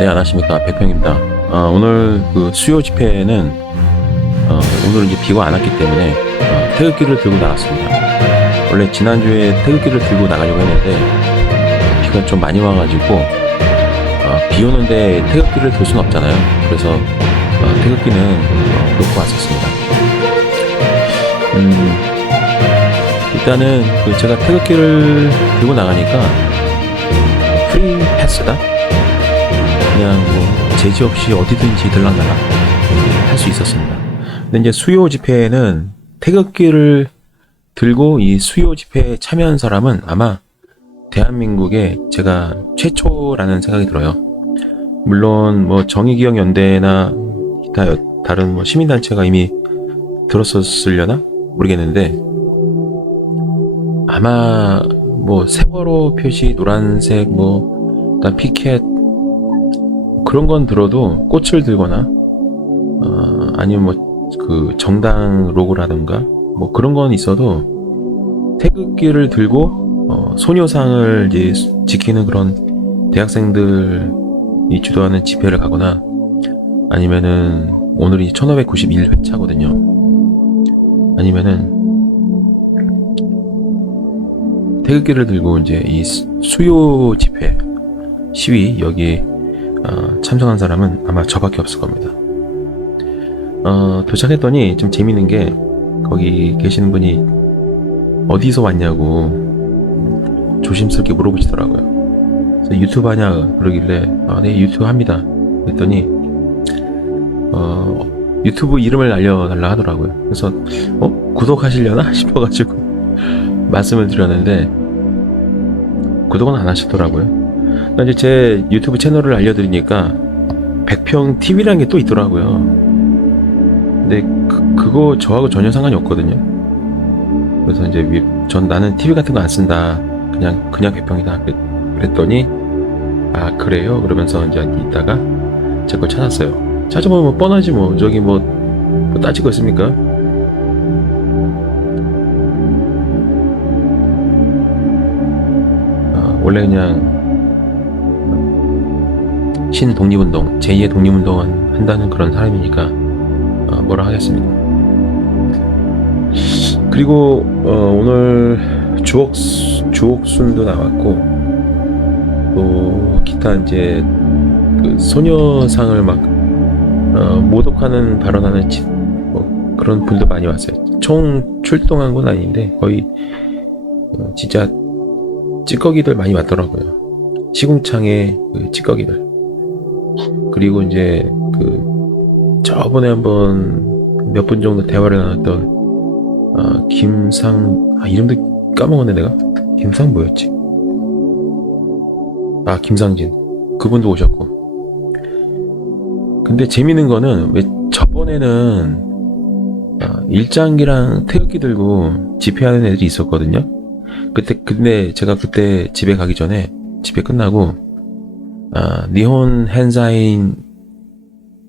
네, 안녕하십니까. 백평입니다. 오늘 그 수요 집회는 오늘은 이제 비가 안 왔기 때문에 태극기를 들고 나갔습니다. 원래 지난주에 태극기를 들고 나가려고 했는데 비가 좀 많이 와가지고 비 오는데 태극기를 들 수는 없잖아요. 그래서 태극기는 놓고 왔었습니다. 일단은 제가 태극기를 들고 나가니까 프리 패스다? 그냥 뭐 제지 없이 어디든지 들락날락 할 수 있었습니다. 근데 이제 수요 집회에는 태극기를 들고 이 수요 집회에 참여한 사람은 아마 대한민국에 제가 최초라는 생각이 들어요. 물론 뭐 정의기억연대나 기타 다른 뭐 시민단체가 이미 들었었으려나 모르겠는데 아마 뭐 세월호 표시 노란색 뭐 그다음 피켓 그런 건 들어도 꽃을 들거나 아니면 뭐 그 정당 로고라든가 뭐 그런 건 있어도 태극기를 들고 소녀상을 이제 지키는 그런 대학생들이 주도하는 집회를 가거나 아니면은 오늘이 1591회차거든요. 아니면은 태극기를 들고 이제 이 수요 집회 시위 여기 참석한 사람은 아마 저밖에 없을 겁니다. 도착했더니 좀 재밌는 게 거기 계시는 분이 어디서 왔냐고 조심스럽게 물어보시더라고요. 그래서 유튜브 하냐 그러길래 네 유튜브 합니다. 그랬더니 유튜브 이름을 알려달라 하더라고요. 그래서 구독하시려나 싶어가지고 말씀을 드렸는데 구독은 안 하시더라고요. 이제 제 유튜브 채널을 알려드리니까 백평 TV라는 게 또 있더라고요. 근데 그거 저하고 전혀 상관이 없거든요. 그래서 이제 나는 TV 같은 거 안 쓴다. 그냥 백평이다. 그랬더니 그래요? 그러면서 이제 이따가 제 걸 찾았어요. 찾아보면 뭐 뻔하지 뭐 저기 뭐 따지고 있습니까? 원래 그냥 신독립운동, 제2의 독립운동 한다는 그런 사람이니까 뭐라 하겠습니다. 그리고 오늘 주옥순도 나왔고 또 기타 이제 그 소녀상을 막 모독하는 발언하는 뭐 그런 분도 많이 왔어요. 총 출동한 건 아닌데 거의 진짜 찌꺼기들 많이 왔더라고요. 시궁창의 그 찌꺼기들. 그리고 이제 저번에 한번 몇 분 정도 대화를 나눴던 김상 이름도 까먹었네 내가. 김상 뭐였지? 김상진 그분도 오셨고. 근데 재밌는 거는 왜 저번에는 일장기랑 태극기 들고 집회하는 애들이 있었거든요. 근데 제가 그때 집에 가기 전에 집회 끝나고 니혼 헨사인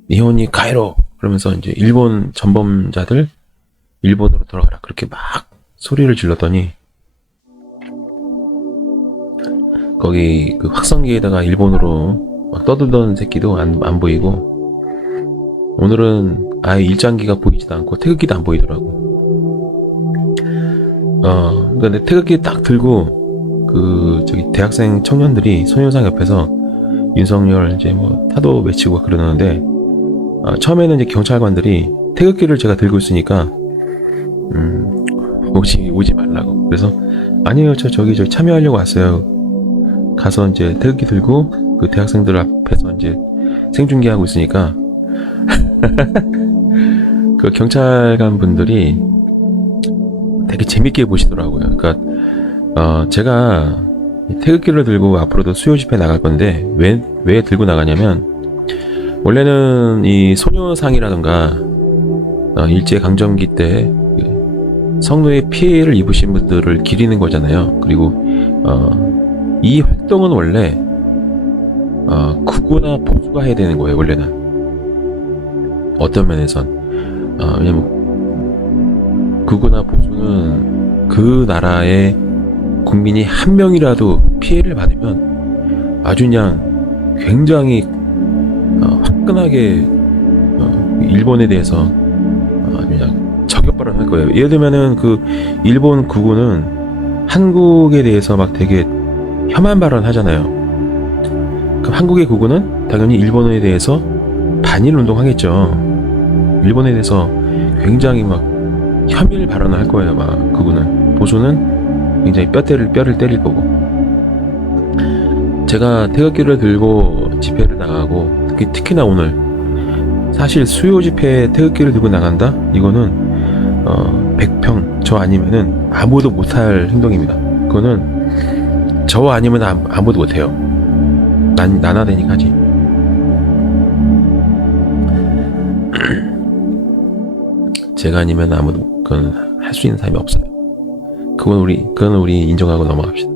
니혼이 가이로 그러면서 이제 일본 전범자들 일본으로 돌아가라 그렇게 막 소리를 질렀더니 거기 그 확성기에다가 일본어로 막 떠들던 새끼도 안 보이고 오늘은 아예 일장기가 보이지도 않고 태극기도 안 보이더라고. 근데 태극기 딱 들고 저기 대학생 청년들이 소녀상 옆에서 윤석열 이제 뭐 타도 외치고 그러는데 처음에는 이제 경찰관들이 태극기를 제가 들고 있으니까 오지 말라고. 그래서 아니에요 저기 참여하려고 왔어요. 가서 이제 태극기 들고 그 대학생들 앞에서 이제 생중계하고 있으니까 그 경찰관 분들이 되게 재밌게 보시더라고요. 그러니까 제가 태극기를 들고 앞으로도 수요 집회 나갈 건데 왜 들고 나가냐면 원래는 이 소녀상이라든가 일제 강점기 때 성노예 피해를 입으신 분들을 기리는 거잖아요. 그리고 이 활동은 원래 극우나 보수가 해야 되는 거예요. 원래는 어떤 면에선 왜냐면 극우나 보수는 그 나라의 국민이 한 명이라도 피해를 받으면 아주 그냥 굉장히 화끈하게 일본에 대해서 그냥 저격 발언할 거예요. 예를 들면은 그 일본 국군은 한국에 대해서 막 되게 혐한 발언 하잖아요. 그럼 한국의 국군은 당연히 일본에 대해서 반일 운동하겠죠. 일본에 대해서 굉장히 막 혐일 발언을 할 거예요. 막 그분은 보수는 굉장히 뼈를 때릴 거고. 제가 태극기를 들고 집회를 나가고 특히나 오늘 사실 수요 집회에 태극기를 들고 나간다? 이거는 100평 저 아니면은 아무도 못할 행동입니다. 그거는 저 아니면 아무도 못해요. 나나되니까 하지. 제가 아니면 아무도 그건 할 수 있는 사람이 없어요. 그건 우리 인정하고 넘어갑시다.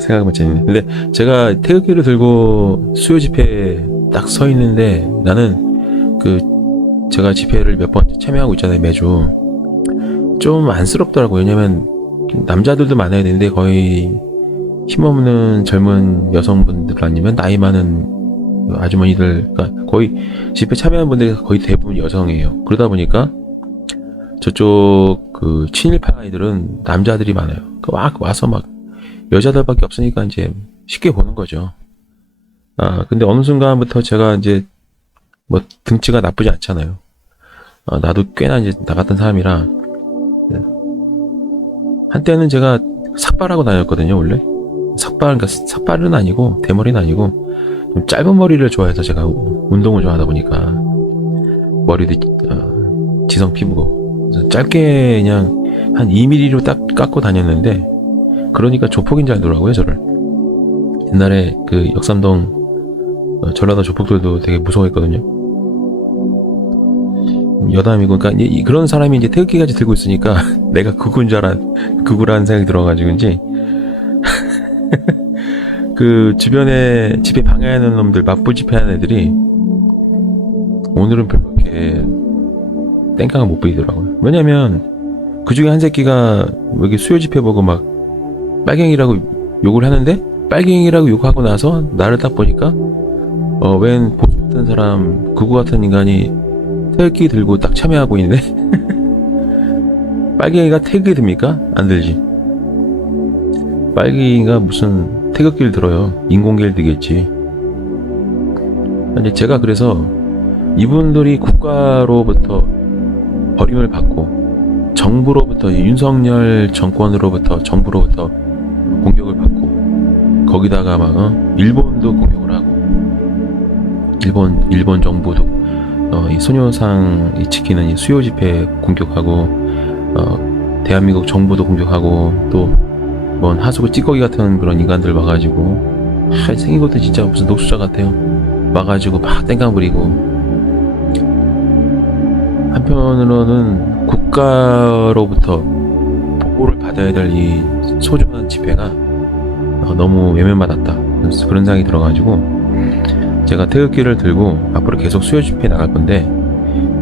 생각해보면 재밌네. 근데 제가 태극기를 들고 수요 집회에 딱 서 있는데 나는 제가 집회를 몇 번 참여하고 있잖아요, 매주. 좀 안쓰럽더라고요. 왜냐면 남자들도 많아야 되는데 거의 힘없는 젊은 여성분들 아니면 나이 많은 아주머니들, 그러니까 거의 집회 참여하는 분들이 거의 대부분 여성이에요. 그러다 보니까 저쪽 친일파 아이들은 남자들이 많아요. 막 와서 막 여자들밖에 없으니까 이제 쉽게 보는 거죠. 근데 어느 순간부터 제가 이제 뭐 등치가 나쁘지 않잖아요. 나도 꽤나 이제 나갔던 사람이라 한때는 제가 삭발하고 다녔거든요, 원래. 그러니까 삭발은 아니고 대머리는 아니고 좀 짧은 머리를 좋아해서 제가 운동을 좋아하다 보니까 머리도 지성 피부고 그래서 짧게 그냥 한 2mm로 딱 깎고 다녔는데 그러니까 조폭인 줄 알더라고요, 저를. 옛날에 역삼동 전라도 조폭들도 되게 무서워했거든요. 여담이고, 그러니까 그런 사람이 이제 태극기까지 들고 있으니까 내가 극우라는 생각이 들어가지고인지 주변에 집회 방해하는 놈들, 맞불 집회하는 애들이 오늘은 별로 그렇게 땡깡을 못 부리더라고요. 왜냐면 그 중에 한 새끼가 여기 수요 집회 보고 막 빨갱이라고 욕을 하는데 빨갱이라고 욕하고 나서 나를 딱 보니까 웬 보수 같은 사람, 극우 같은 인간이 태극기 들고 딱 참여하고 있는데 빨갱이가 태극기 듭니까? 안 들지. 빨갱이가 무슨 태극기를 들어요. 인공기를 들겠지. 제가 그래서 이분들이 국가로부터 버림을 받고 정부로부터 윤석열 정권으로부터 정부로부터 공격을 받고 거기다가 막 일본도 공격을 하고 일본 정부도 이 소녀상 지키는 이 수요 집회 공격하고 대한민국 정부도 공격하고 또 뭔 하수구 찌꺼기 같은 그런 인간들 와가지고 생긴 것도 진짜 무슨 녹수자 같아요. 와가지고 막 땡깡 부리고 한편으로는 국가로부터 보호를 받아야 될 이 소중한 집회가 너무 외면받았다 그런 생각이 들어가지고 제가 태극기를 들고 앞으로 계속 수요 집회에 나갈 건데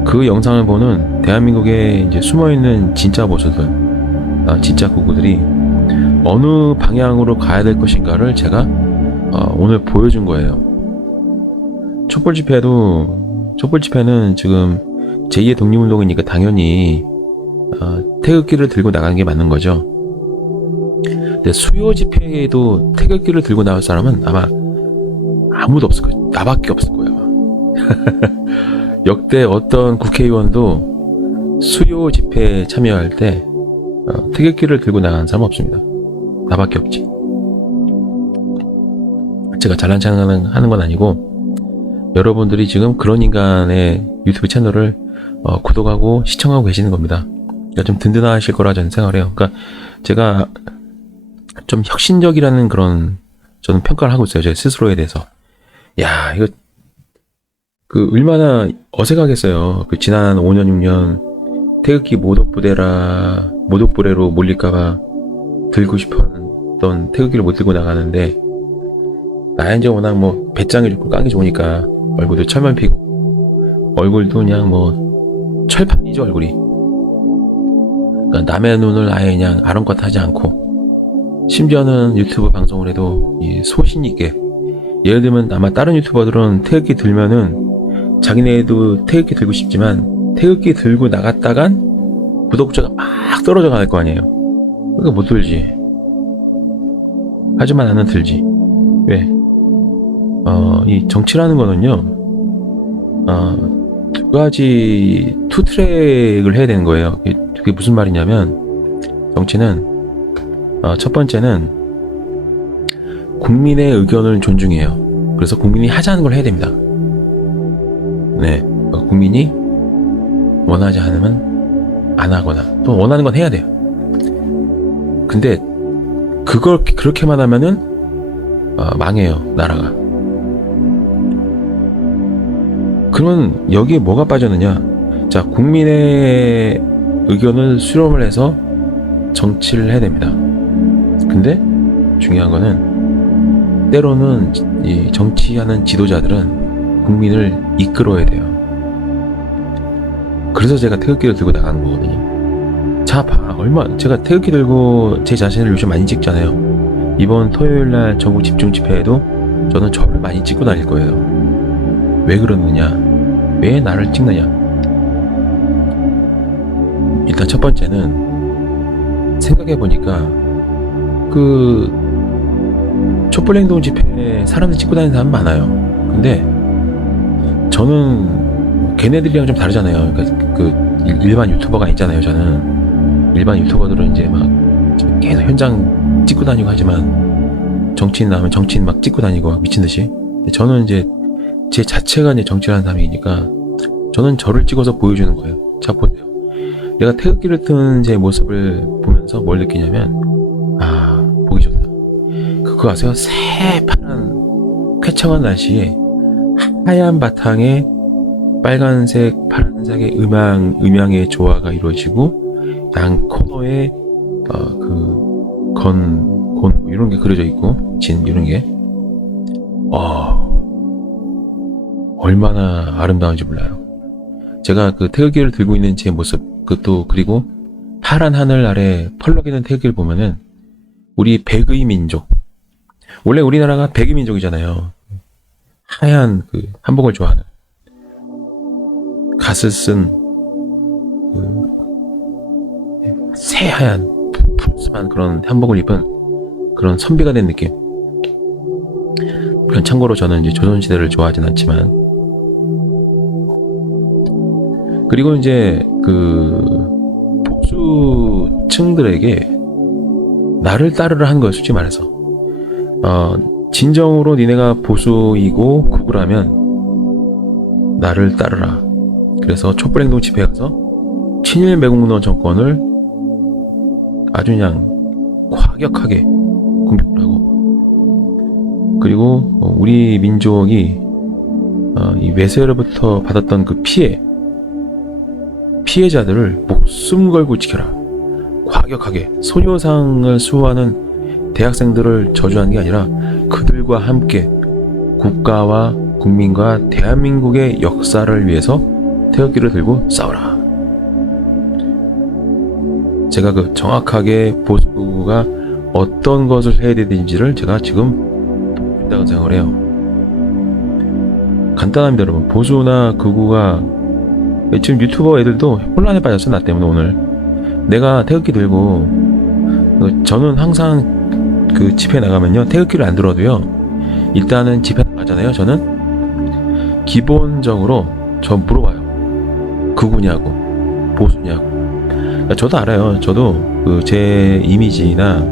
그 영상을 보는 대한민국에 이제 숨어있는 진짜 보수들, 진짜 극우들이 어느 방향으로 가야 될 것인가를 제가 오늘 보여준 거예요. 촛불 집회는 지금 제2의 독립운동이니까 당연히 태극기를 들고 나가는 게 맞는 거죠. 근데 수요 집회에도 태극기를 들고 나올 사람은 아마 아무도 없을 거예요. 나밖에 없을 거예요. 역대 어떤 국회의원도 수요 집회에 참여할 때 태극기를 들고 나가는 사람 없습니다. 나밖에 없지. 제가 잘난 척 하는 건 아니고 여러분들이 지금 그런 인간의 유튜브 채널을 구독하고 시청하고 계시는 겁니다. 그러니까 좀 든든하실 거라 저는 생각을 해요. 그러니까 제가 좀 혁신적이라는 그런 저는 평가를 하고 있어요. 제 스스로에 대해서. 야, 이거 얼마나 어색하겠어요. 지난 5년 6년 태극기 모독부대로 몰릴까봐 들고 싶었던 태극기를 못 들고 나가는데 나 이제 워낙 뭐 배짱이 좋고 깡이 좋으니까 얼굴도 철만 피고 얼굴도 그냥 뭐 철판이죠 얼굴이. 그러니까 남의 눈을 아예 그냥 아랑곳하지 않고 심지어는 유튜브 방송을 해도 이 소신 있게 예를 들면 아마 다른 유튜버들은 태극기 들면은 자기네도 태극기 들고 싶지만 태극기 들고 나갔다간 구독자가 막 떨어져 갈 거 아니에요. 그러니까 못 들지. 하지만 나는 들지. 왜? 이 정치라는 거는요, 두 가지 투 트랙을 해야 되는 거예요. 그게 무슨 말이냐면, 정치는 첫 번째는 국민의 의견을 존중해요. 그래서 국민이 하자는 걸 해야 됩니다. 네, 국민이 원하지 않으면 안 하거나 또 원하는 건 해야 돼요. 근데 그걸 그렇게만 하면은 망해요, 나라가. 그러면 여기에 뭐가 빠졌느냐? 자, 국민의 의견을 수렴을 해서 정치를 해야 됩니다. 근데 중요한 거는 때로는 이 정치하는 지도자들은 국민을 이끌어야 돼요. 그래서 제가 태극기를 들고 나가는 거거든요. 자, 봐. 제가 태극기 들고 제 자신을 요즘 많이 찍잖아요. 이번 토요일날 전국 집중 집회에도 저는 저를 많이 찍고 다닐 거예요. 왜 그러느냐? 왜 나를 찍느냐? 일단 첫 번째는 생각해보니까 그 촛불행동 집회에 사람들 찍고 다니는 사람 많아요. 근데 저는 걔네들이랑 좀 다르잖아요. 그러니까 그 일반 유튜버가 아니잖아요. 저는 일반 유튜버들은 이제 막 계속 현장 찍고 다니고 하지만 정치인 나오면 정치인 막 찍고 다니고 미친 듯이. 근데 저는 이제 제 자체가 이제 정치하는 사람이니까 저는 저를 찍어서 보여주는 거예요. 자, 보세요. 내가 태극기를 든 제 모습을 보면서 뭘 느끼냐면, 보기 좋다. 그거 아세요? 새파란 쾌청한 날씨에 하얀 바탕에 빨간색, 파란색의 음향의 조화가 이루어지고 양 코너에 곤 이런 게 그려져 있고 진 이런 게 얼마나 아름다운지 몰라요. 제가 그 태극기를 들고 있는 제 모습, 그것도 그리고 파란 하늘 아래 펄럭이는 태극기를 보면은 우리 백의 민족, 원래 우리나라가 백의 민족이잖아요. 하얀 그 한복을 좋아하는, 갓을 쓴 새하얀 푸르스한 그런 한복을 입은 그런 선비가 된 느낌. 참고로 저는 이제 조선시대를 좋아하진 않지만, 그리고 이제 그 보수층들에게 나를 따르라 한 거예요. 솔직히 말해서 진정으로 니네가 보수이고 극우라면 나를 따르라. 그래서 촛불행동 집회에 가서 친일 매국노 정권을 아주 그냥 과격하게 공격을 하고, 그리고 우리 민족이 이 외세로부터 받았던 그 피해자들을 목숨 걸고 지켜라. 과격하게 소녀상을 수호하는 대학생들을 저주하는 게 아니라 그들과 함께 국가와 국민과 대한민국의 역사를 위해서 태극기를 들고 싸우라. 제가 그 정확하게 보수가 어떤 것을 해야 되는지를 제가 지금 보여준다고 생각을 해요. 간단합니다, 여러분. 보수나 극우가 지금 유튜버 애들도 혼란에 빠졌어. 나 때문에 오늘 내가 태극기 들고, 저는 항상 그 집회 나가면요 태극기를 안 들어도요 일단은 집회 나가잖아요. 저는 기본적으로 저 물어봐요. 극우냐고 보수냐고. 그러니까 저도 알아요. 저도 그 제 이미지나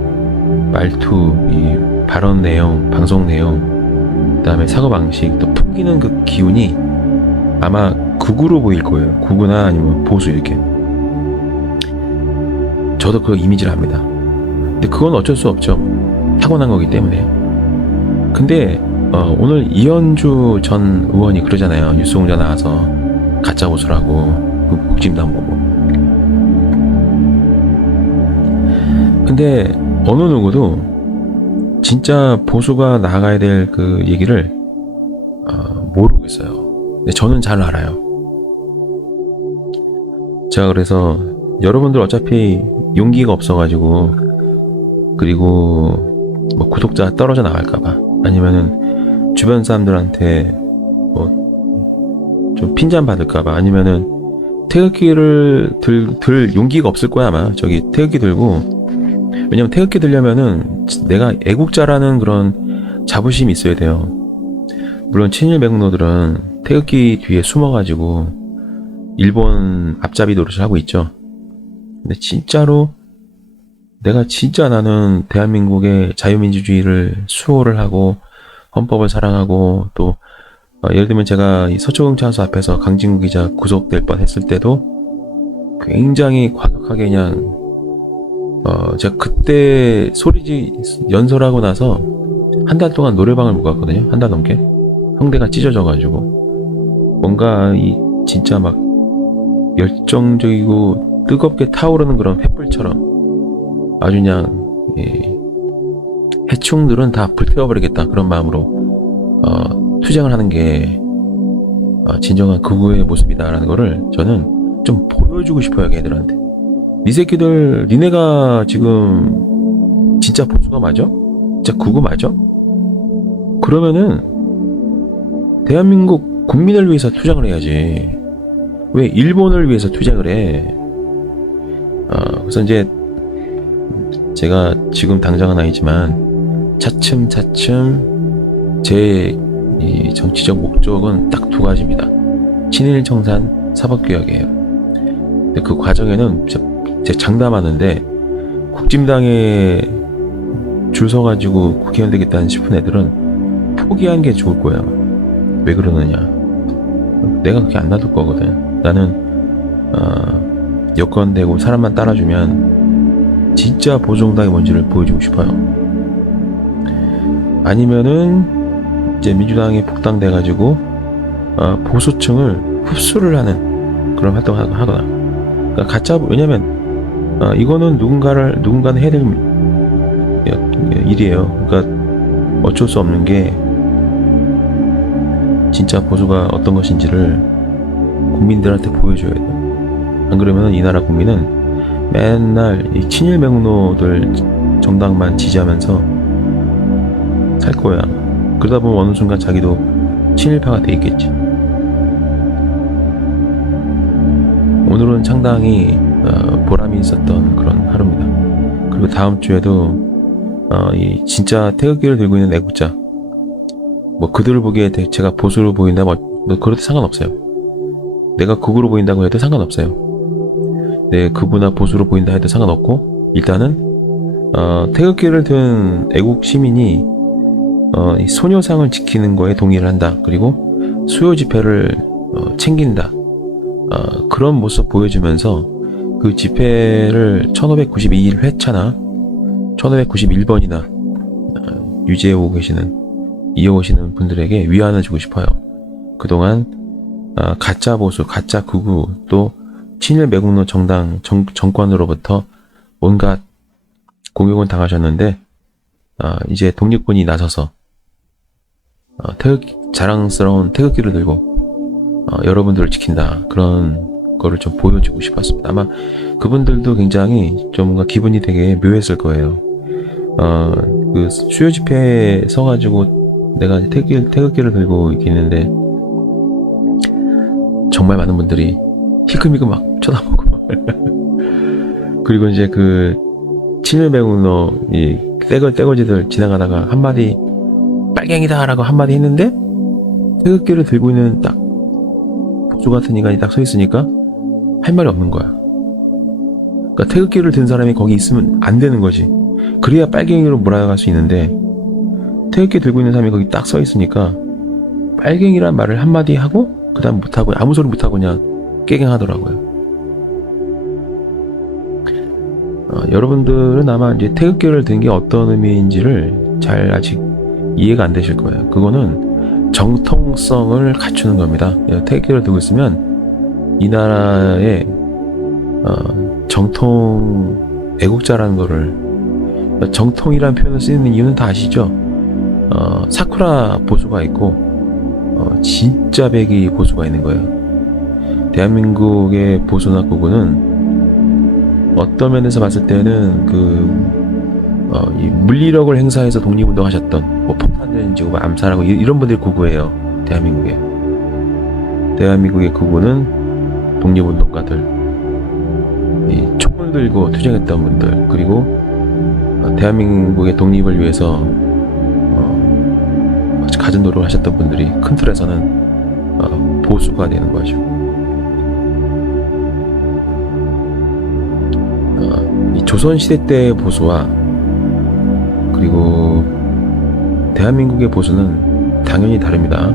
말투, 이 발언 내용, 방송 내용, 그다음에 사고 방식, 또 풍기는 그 기운이 아마 극우로 보일 거예요. 극우나 아니면 보수 이렇게. 저도 그 이미지를 합니다. 근데 그건 어쩔 수 없죠. 타고난 거기 때문에. 근데 오늘 이현주 전 의원이 그러잖아요. 뉴스공장 나와서 가짜 보수라고, 국짐당 보고. 근데 어느 누구도 진짜 보수가 나가야 될 그 얘기를 모르고 있어요. 근데 저는 잘 알아요. 제가 그래서 여러분들 어차피 용기가 없어가지고, 그리고 뭐 구독자 떨어져 나갈까봐, 아니면은 주변 사람들한테 뭐 좀 핀잔 받을까봐, 아니면은 태극기를 들 용기가 없을 거야 아마. 저기 태극기 들고, 왜냐면 태극기 들려면은 내가 애국자라는 그런 자부심이 있어야 돼요. 물론 친일 매국노들은 태극기 뒤에 숨어가지고 일본 앞잡이 노릇을 하고 있죠. 근데 진짜로 내가 진짜 나는 대한민국의 자유민주주의를 수호를 하고 헌법을 사랑하고, 또 예를 들면 제가 이 서초경찰서 앞에서 강진구 기자 구속될 뻔했을 때도 굉장히 과격하게 그냥 제가 그때 연설하고 나서 한 달 동안 노래방을 못 갔거든요. 한 달 넘게. 형대가 찢어져가지고 뭔가 이 진짜 막 열정적이고 뜨겁게 타오르는 그런 횃불처럼 아주 그냥 해충들은 다 불태워버리겠다 그런 마음으로 투쟁을 하는 게 진정한 극우의 모습이다라는 거를 저는 좀 보여주고 싶어요, 걔들한테. 니 새끼들, 니네가 지금 진짜 보수가 맞아? 진짜 극우 맞아? 그러면은 대한민국 국민을 위해서 투쟁을 해야지. 왜 일본을 위해서 투쟁을 해? 그래서 이제 제가 지금 당장은 아니지만 차츰차츰 제 이 정치적 목적은 딱 두 가지입니다. 친일 청산 사법개혁이에요. 근데 그 과정에는 제가 장담하는데 국진당에 줄 서가지고 국회의원 되겠다는 싶은 애들은 포기한 게 좋을 거예요. 왜 그러느냐? 내가 그렇게 안 놔둘 거거든. 나는 여권 되고 사람만 따라주면 진짜 보수정당이 뭔지를 보여주고 싶어요. 아니면은 이제 민주당에 복당돼가지고 보수층을 흡수를 하는 그런 활동을 하거나. 그러니까 가짜, 왜냐면 이거는 누군가는 해야 될 일이에요. 그러니까 어쩔 수 없는 게 진짜 보수가 어떤 것인지를 국민들한테 보여줘야 돼요. 안 그러면 이 나라 국민은 맨날 이 친일 매국노들 정당만 지지하면서 살 거야. 그러다 보면 어느 순간 자기도 친일파가 돼 있겠지. 오늘은 상당히 보람이 있었던 그런 하루입니다. 그리고 다음 주에도 이 진짜 태극기를 들고 있는 애국자, 뭐 그들을 보기에 제가 보수로 보인다 뭐 그래도 상관없어요. 내가 극우로 보인다고 해도 상관없어요. 내 극우나 보수로 보인다 해도 상관없고, 일단은 태극기를 든 애국 시민이 이 소녀상을 지키는 거에 동의를 한다. 그리고 수요 집회를 챙긴다. 그런 모습 보여주면서 그 집회를 1592일 회차나 1591번이나 이어오시는 분들에게 위안을 주고 싶어요. 그동안 가짜 보수, 가짜 극우, 또 친일 매국노 정권으로부터 온갖 공격을 당하셨는데 이제 독립군이 나서서 자랑스러운 태극기를 들고 여러분들을 지킨다, 그런 거를 좀 보여주고 싶었습니다. 아마 그분들도 굉장히 좀 뭔가 기분이 되게 묘했을 거예요. 그 수요 집회에 서가지고 내가 태극기를 들고 있는데 정말 많은 분들이 희금희금 막 쳐다보고 막 그리고 이제 그 친일 매국노 이 떼거지들 지나가다가 한마디 빨갱이다 라고 한마디 했는데 태극기를 들고 있는 딱 보수 같은 인간이 딱 서 있으니까 할 말이 없는 거야. 그러니까 태극기를 든 사람이 거기 있으면 안 되는 거지. 그래야 빨갱이로 몰아갈 수 있는데 태극기 들고 있는 사람이 거기 딱 서 있으니까 빨갱이란 말을 한마디 하고 그 다음 못하고 아무 소리 못하고 그냥 깨갱하더라고요. 여러분들은 아마 이제 태극기를 든 게 어떤 의미인지를 잘 아직 이해가 안 되실 거예요. 그거는 정통성을 갖추는 겁니다. 태극기를 들고 있으면 이 나라의 정통 애국자라는 거를, 정통이라는 표현을 쓰는 이유는 다 아시죠? 사쿠라 보수가 있고 진짜 배기 보수가 있는 거예요. 대한민국의 보수나 극우는 어떤 면에서 봤을 때는 그 이 물리력을 행사해서 독립운동하셨던 뭐 폭탄 던지고 암살하고 이런 분들이 극우예요. 대한민국의 극우는 독립운동가들, 이 총을 들고 투쟁했던 분들, 그리고 대한민국의 독립을 위해서 가진 노력을 하셨던 분들이 큰 틀에서는 보수가 되는 거죠. 이 조선시대 때의 보수와 그리고 대한민국의 보수는 당연히 다릅니다.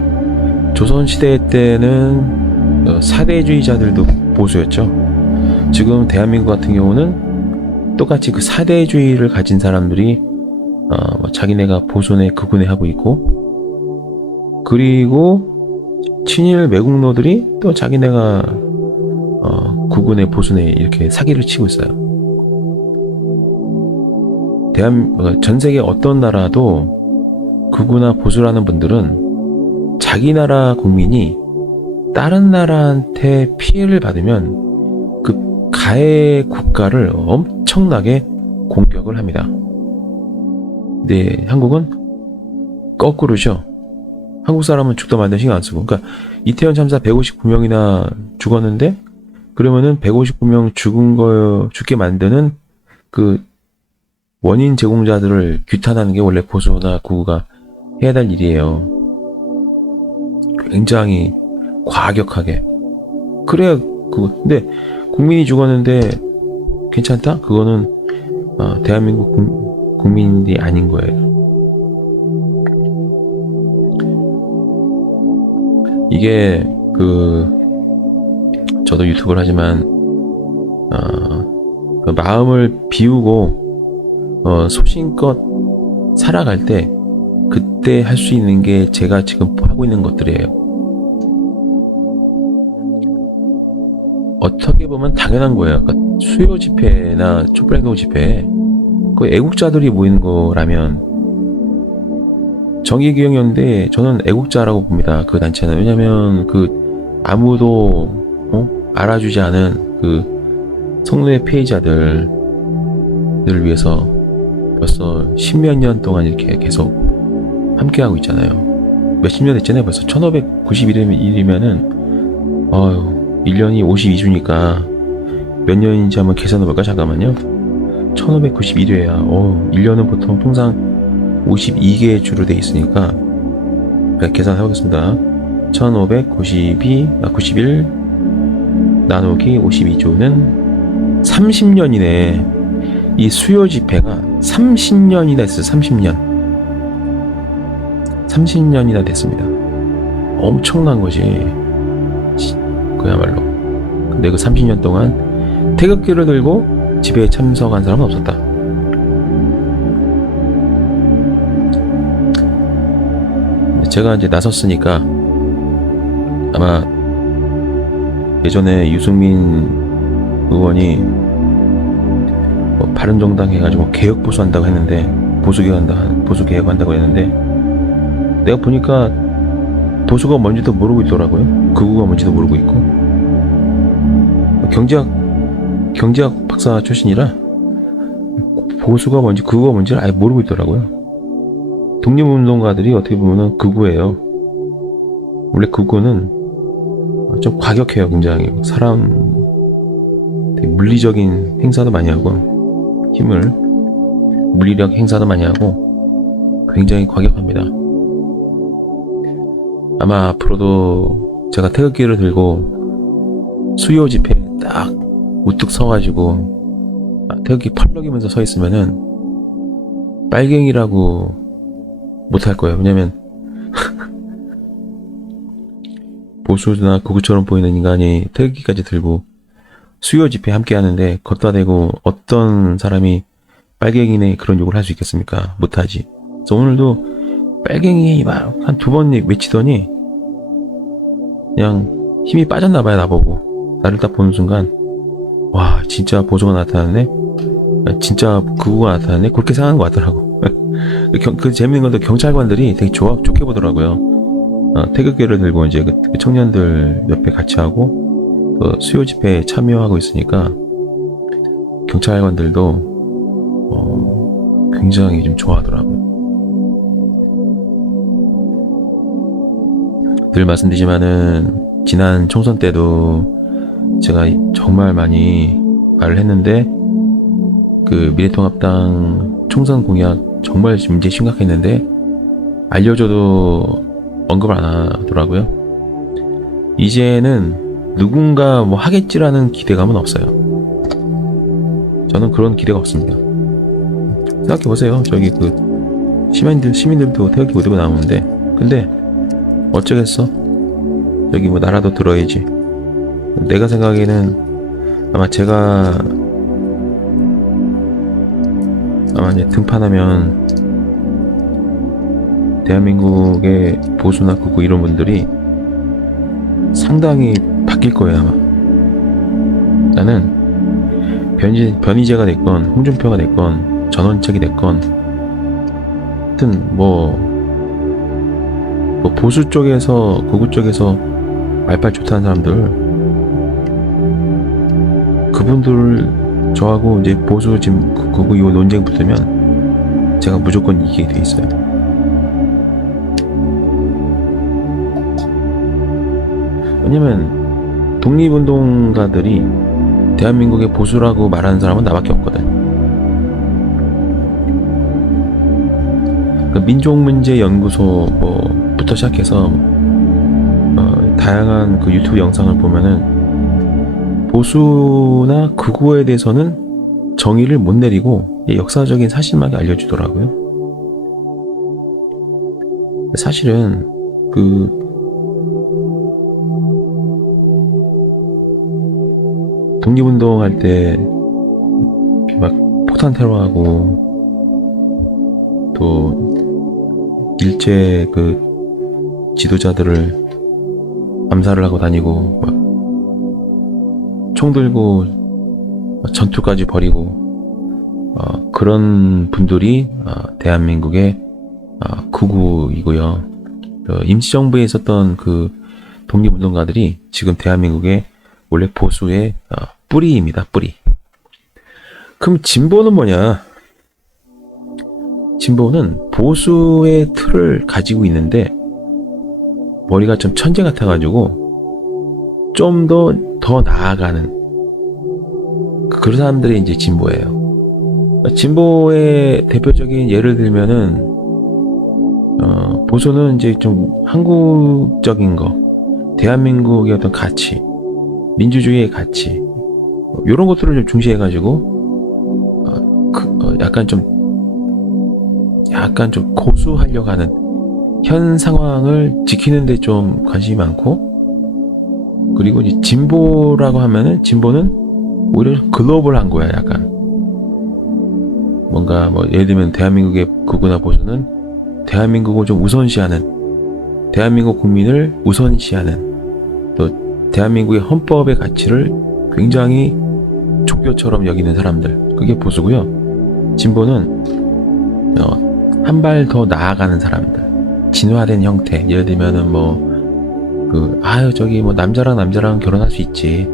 조선시대 때는 사대주의자들도 보수였죠. 지금 대한민국 같은 경우는 똑같이 그 사대주의를 가진 사람들이 자기네가 보수네 극우네 하고 있고, 그리고 친일 매국노들이 또 자기네가 극우네 보수네 이렇게 사기를 치고 있어요. 전 세계 어떤 나라도 극우나 보수라는 분들은 자기 나라 국민이 다른 나라한테 피해를 받으면 그 가해 국가를 엄청나게 공격을 합니다. 근데 한국은 거꾸로죠. 한국 사람은 죽다 말든 신경 안 쓰고, 그러니까 이태원 참사 159명이나 죽었는데, 그러면은 159명 죽게 만드는 그 원인 제공자들을 규탄하는 게 원래 보수나 극우가 해야 될 일이에요. 굉장히 과격하게. 그래야 근데 국민이 죽었는데 괜찮다? 그거는 대한민국 국민이 아닌 거예요. 이게 저도 유튜브를 하지만 그 마음을 비우고 소신껏 살아갈 때 그때 할 수 있는 게 제가 지금 하고 있는 것들이에요. 어떻게 보면 당연한 거예요. 그러니까 수요 집회나 촛불행동 집회, 그 애국자들이 모이는 거라면, 정의기억연대 저는 애국자라고 봅니다. 그 단체는. 왜냐면 아무도 알아주지 않은 그 성노예 피해자들을 위해서 벌써 십몇 년 동안 이렇게 계속 함께하고 있잖아요. 몇십 년 됐잖아요. 벌써 1591일이면은 1년이 52주니까 몇 년인지 한번 계산해볼까? 잠깐만요. 1591회야. 1년은 보통 통상 52개의 주로 돼 있으니까 계산해보겠습니다. 91 나누기 52조는 30년이네. 이 수요 집회가 30년이나 했어요. 30년이나 됐습니다. 엄청난 거지. 그야말로. 근데 그 30년 동안 태극기를 들고 집회에 참석한 사람은 없었다. 제가 이제 나섰으니까 아마 예전에 유승민 의원이 바른정당 해가지고 개혁 보수한다고 했는데, 보수 개혁한다고 했는데, 내가 보니까 보수가 뭔지도 모르고 있더라고요. 극우가 뭔지도 모르고 있고. 경제학 박사 출신이라 보수가 뭔지 극우가 뭔지를 아예 모르고 있더라고요. 독립운동가들이 어떻게 보면은 극우예요. 원래 극우는 좀 과격해요. 굉장히 되게 물리적인 행사도 많이 하고, 물리력 행사도 많이 하고 굉장히 과격합니다. 아마 앞으로도 제가 태극기를 들고 수요 집회에 딱 우뚝 서가지고 태극기 펄럭이면서 서 있으면은 빨갱이라고 못할 거예요. 왜냐면 보수나 극우처럼 보이는 인간이 태극기까지 들고 수요 집회 함께 하는데 걷다 대고 어떤 사람이 빨갱이네 그런 욕을 할 수 있겠습니까? 못하지. 그래서 오늘도 빨갱이 막 한 2번 외치더니 그냥 힘이 빠졌나봐요. 나보고. 나를 딱 보는 순간 와, 진짜 보수가 나타났네? 진짜 극우가 나타났네? 그렇게 생각한 것 같더라고. 그 재밌는 건데 경찰관들이 되게 좋게 보더라고요. 태극기를 들고 이제 그 청년들 옆에 같이 하고 수요 집회에 참여하고 있으니까 경찰관들도 굉장히 좀 좋아하더라고요. 늘 말씀드리지만은 지난 총선 때도 제가 정말 많이 말을 했는데 그 미래통합당 총선 공약 정말 문제 심각했는데 알려줘도 언급을 안 하더라고요. 이제는 누군가 뭐 하겠지라는 기대감은 없어요. 저는 그런 기대가 없습니다. 생각해보세요. 저기 그 시민들도 태극기 못 들고 나오는데 근데 어쩌겠어? 여기 뭐 나라도 들어야지. 내가 생각에는 아마 제가 이제 등판하면 대한민국의 보수나 극우 이런 분들이 상당히 바뀔 거예요. 아마 나는 변희재가 됐건 홍준표가 됐건 전원책이 됐건 하여튼 뭐 보수 쪽에서 극우 쪽에서 말빨 좋다는 사람들 그분들 저하고 이제 보수 지금 극우 이 논쟁 붙으면 제가 무조건 이기게 돼 있어요. 왜냐면 독립운동가들이 대한민국의 보수라고 말하는 사람은 나밖에 없거든. 그 민족문제연구소 부터 시작해서 다양한 그 유튜브 영상을 보면은 보수나 극우에 대해서는 정의를 못 내리고 역사적인 사실만 알려주더라고요. 사실은 그 독립운동할 때 막 폭탄 테러하고 또 일제 그 지도자들을 암살을 하고 다니고 막 총 들고 전투까지 벌이고 그런 분들이 대한민국의 극우이고요. 임시정부에 있었던 그 독립운동가들이 지금 대한민국의 원래 보수의 뿌리입니다. 뿌리. 그럼 진보는 뭐냐? 진보는 보수의 틀을 가지고 있는데 머리가 좀 천재 같아가지고 좀 더 나아가는 그런 사람들이 이제 진보예요. 진보의 대표적인 예를 들면은 보수는 이제 좀 한국적인 거, 대한민국의 어떤 가치, 민주주의의 가치 이런 것들을 좀 중시해가지고 약간 좀 고수하려고 하는 현 상황을 지키는데 좀 관심이 많고 그리고 이제 진보라고 하면은 진보는 오히려 글로벌한 거야. 약간 뭔가 뭐 예를 들면 대한민국의 극우나 보수는 대한민국을 좀 우선시하는 대한민국 국민을 우선시하는 또 대한민국의 헌법의 가치를 굉장히 종교처럼 여기는 사람들 그게 보수고요. 진보는 한 발 더 나아가는 사람들 진화된 형태 예를 들면은 저기 남자랑 결혼할 수 있지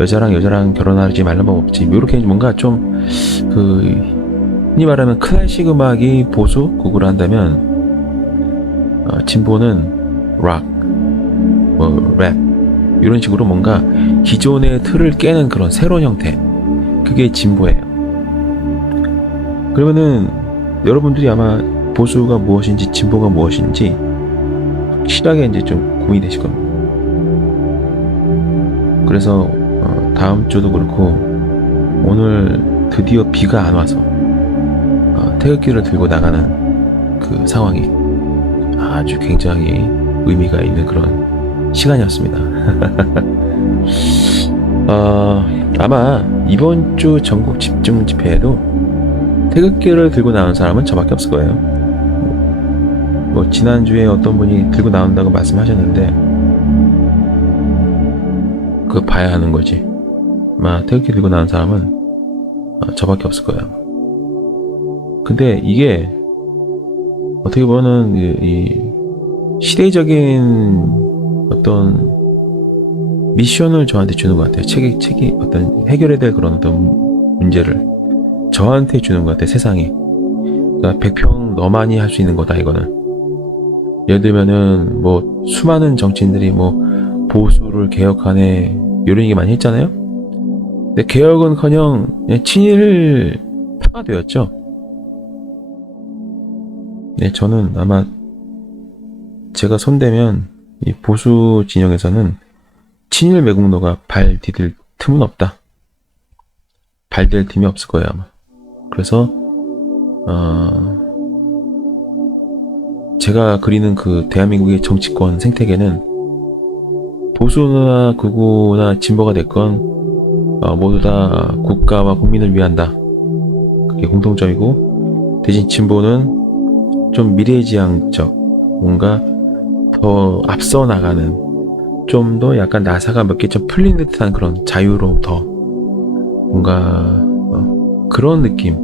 여자랑 결혼하지 말란 법 없지 이렇게 뭔가 좀 흔히 말하면 클래식 음악이 보수 극우를 한다면 진보는 락 랩 이런 식으로 뭔가 기존의 틀을 깨는 그런 새로운 형태 그게 진보예요. 그러면은 여러분들이 아마 보수가 무엇인지 진보가 무엇인지 확실하게 이제 좀 고민이 되실 겁니다. 그래서 다음 주도 그렇고 오늘 드디어 비가 안 와서 태극기를 들고 나가는 그 상황이 아주 굉장히 의미가 있는 그런 시간이었습니다. 아마 이번 주 전국 집중 집회에도 태극기를 들고 나온 사람은 저밖에 없을 거예요. 지난주에 어떤 분이 들고 나온다고 말씀하셨는데 그거 봐야 하는 거지. 아마 태극기 들고 나온 사람은 저밖에 없을 거예요. 근데 이게 어떻게 보면은 이 시대적인 어떤 미션을 저한테 주는 것 같아요. 책이 어떤 해결해야 될 그런 어떤 문제를 저한테 주는 것 같아요. 세상에 그러니까 100평 너만이 할 수 있는 거다 이거는. 예를 들면은 뭐 수많은 정치인들이 뭐 보수를 개혁하네 이런 얘기 많이 했잖아요. 근데 개혁은커녕 친일파가 되었죠. 네, 저는 아마 제가 손대면 이 보수 진영에서는 친일 매국노가 발 디딜 틈은 없다. 발될 틈이 없을 거예요 아마. 그래서 제가 그리는 그 대한민국의 정치권 생태계는 보수나 극우나 진보가 됐건 모두 다 국가와 국민을 위한다. 그게 공통점이고, 대신 진보는 좀 미래지향적, 뭔가 더 앞서 나가는, 좀 더 약간 나사가 몇 개 좀 풀린 듯한 그런 자유로움, 더 뭔가 그런 느낌.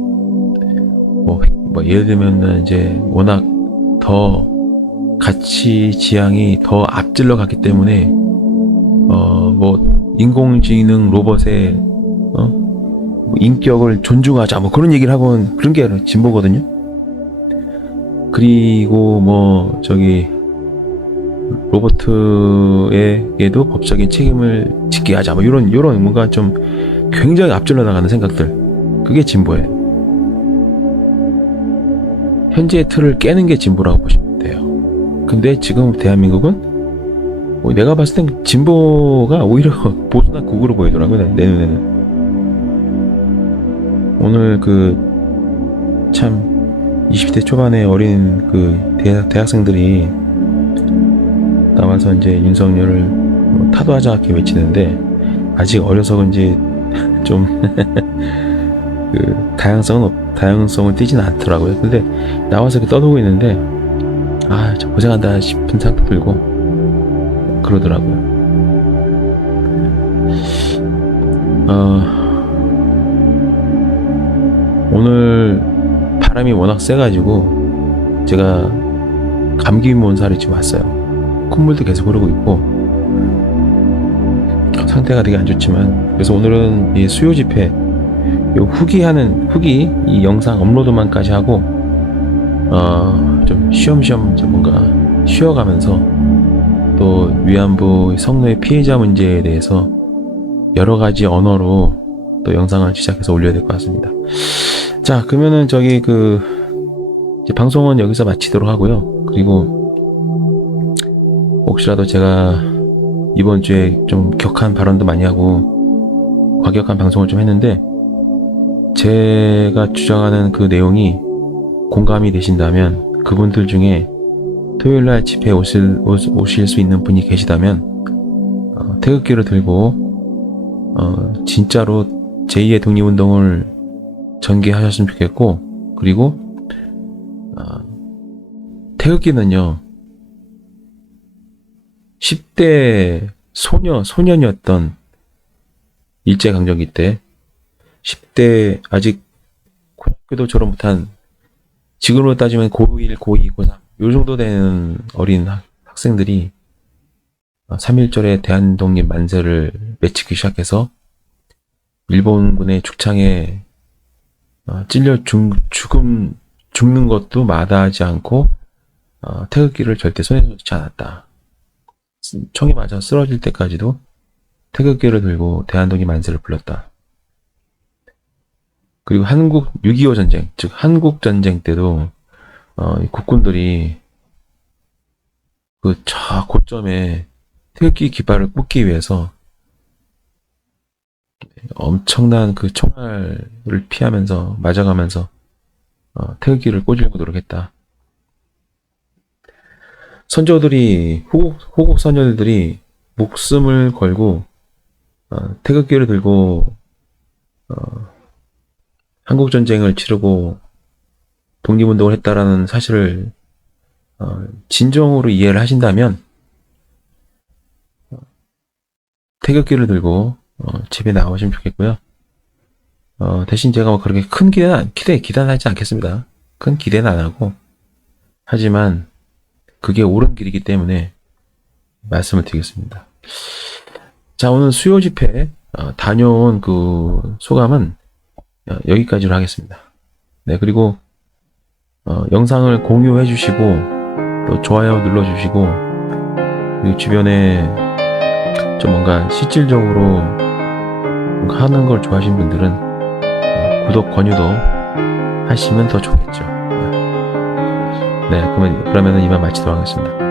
뭐 예를 들면 이제 워낙 더 가치 지향이 더 앞질러 갔기 때문에 뭐 인공지능 로봇의 뭐 인격을 존중하자 뭐 그런 얘기를 하고 그런 게 진보거든요. 그리고 뭐 저기 로봇에게도 법적인 책임을 짓게 하자 뭐 이런 뭔가 좀 굉장히 앞질러 나가는 생각들, 그게 진보예요. 현재의 틀을 깨는 게 진보라고 보시면 돼요. 근데 지금 대한민국은 내가 봤을 땐 진보가 오히려 보수나 극우로 보이더라고요, 내 눈에는. 오늘 참 20대 초반의 어린 대학생들이 나와서 이제 윤석열을 뭐 타도하지 않게 외치는데, 아직 어려서 그런지 좀 다양성을 띠지는 않더라고요. 근데 나와서 이렇게 떠들고 있는데 저 고생한다 싶은 생각도 들고 그러더라고요. 오늘 바람이 워낙 세가지고 제가 감기 몸살이 지금 왔어요. 콧물도 계속 흐르고 있고 상태가 되게 안 좋지만, 그래서 오늘은 이 수요 집회 후기 이 영상 업로드만까지 하고 좀 쉬엄쉬엄 뭔가 쉬어가면서 또 위안부 성노예 피해자 문제에 대해서 여러 가지 언어로 또 영상을 제작해서 올려야 될 것 같습니다. 자, 그러면은 저기 이제 방송은 여기서 마치도록 하고요. 그리고 혹시라도 제가 이번 주에 좀 격한 발언도 많이 하고 과격한 방송을 좀 했는데, 제가 주장하는 그 내용이 공감이 되신다면, 그분들 중에 토요일날 집회에 오실 수 있는 분이 계시다면 태극기를 들고 진짜로 제2의 독립운동을 전개하셨으면 좋겠고, 그리고 태극기는요 10대 소년이었던 일제강점기 때 10대 아직 고등학교도 졸업 못한, 지금으로 따지면 고1, 고2, 고3 요 정도 되는 어린 학생들이 3.1절에 대한독립 만세를 외치기 시작해서 일본군의 죽창에 찔려 죽는 것도 마다하지 않고 태극기를 절대 손에 놓지 않았다. 총이 맞아 쓰러질 때까지도 태극기를 들고 대한독립 만세를 불렀다. 그리고 한국 6.25 전쟁, 즉 한국 전쟁 때도 국군들이 저 고점에 태극기 깃발을 꽂기 위해서 엄청난 총알을 피하면서 맞아가면서 태극기를 꽂으려고 노력했다. 선조들이 호국 선조들이 목숨을 걸고 태극기를 들고 한국 전쟁을 치르고 독립운동을 했다라는 사실을 진정으로 이해를 하신다면 태극기를 들고 집에 나오시면 좋겠고요. 대신 제가 뭐 그렇게 큰 기대는 하지 않겠습니다. 큰 기대는 안 하고, 하지만 그게 옳은 길이기 때문에 말씀을 드리겠습니다. 자, 오늘 수요 집회 다녀온 소감은 여기까지로 하겠습니다. 네, 그리고 영상을 공유해 주시고 또 좋아요 눌러 주시고, 그리고 주변에 좀 뭔가 실질적으로 뭔가 하는 걸 좋아하시는 분들은 구독 권유도 하시면 더 좋겠죠. 네, 그러면은 이만 마치도록 하겠습니다.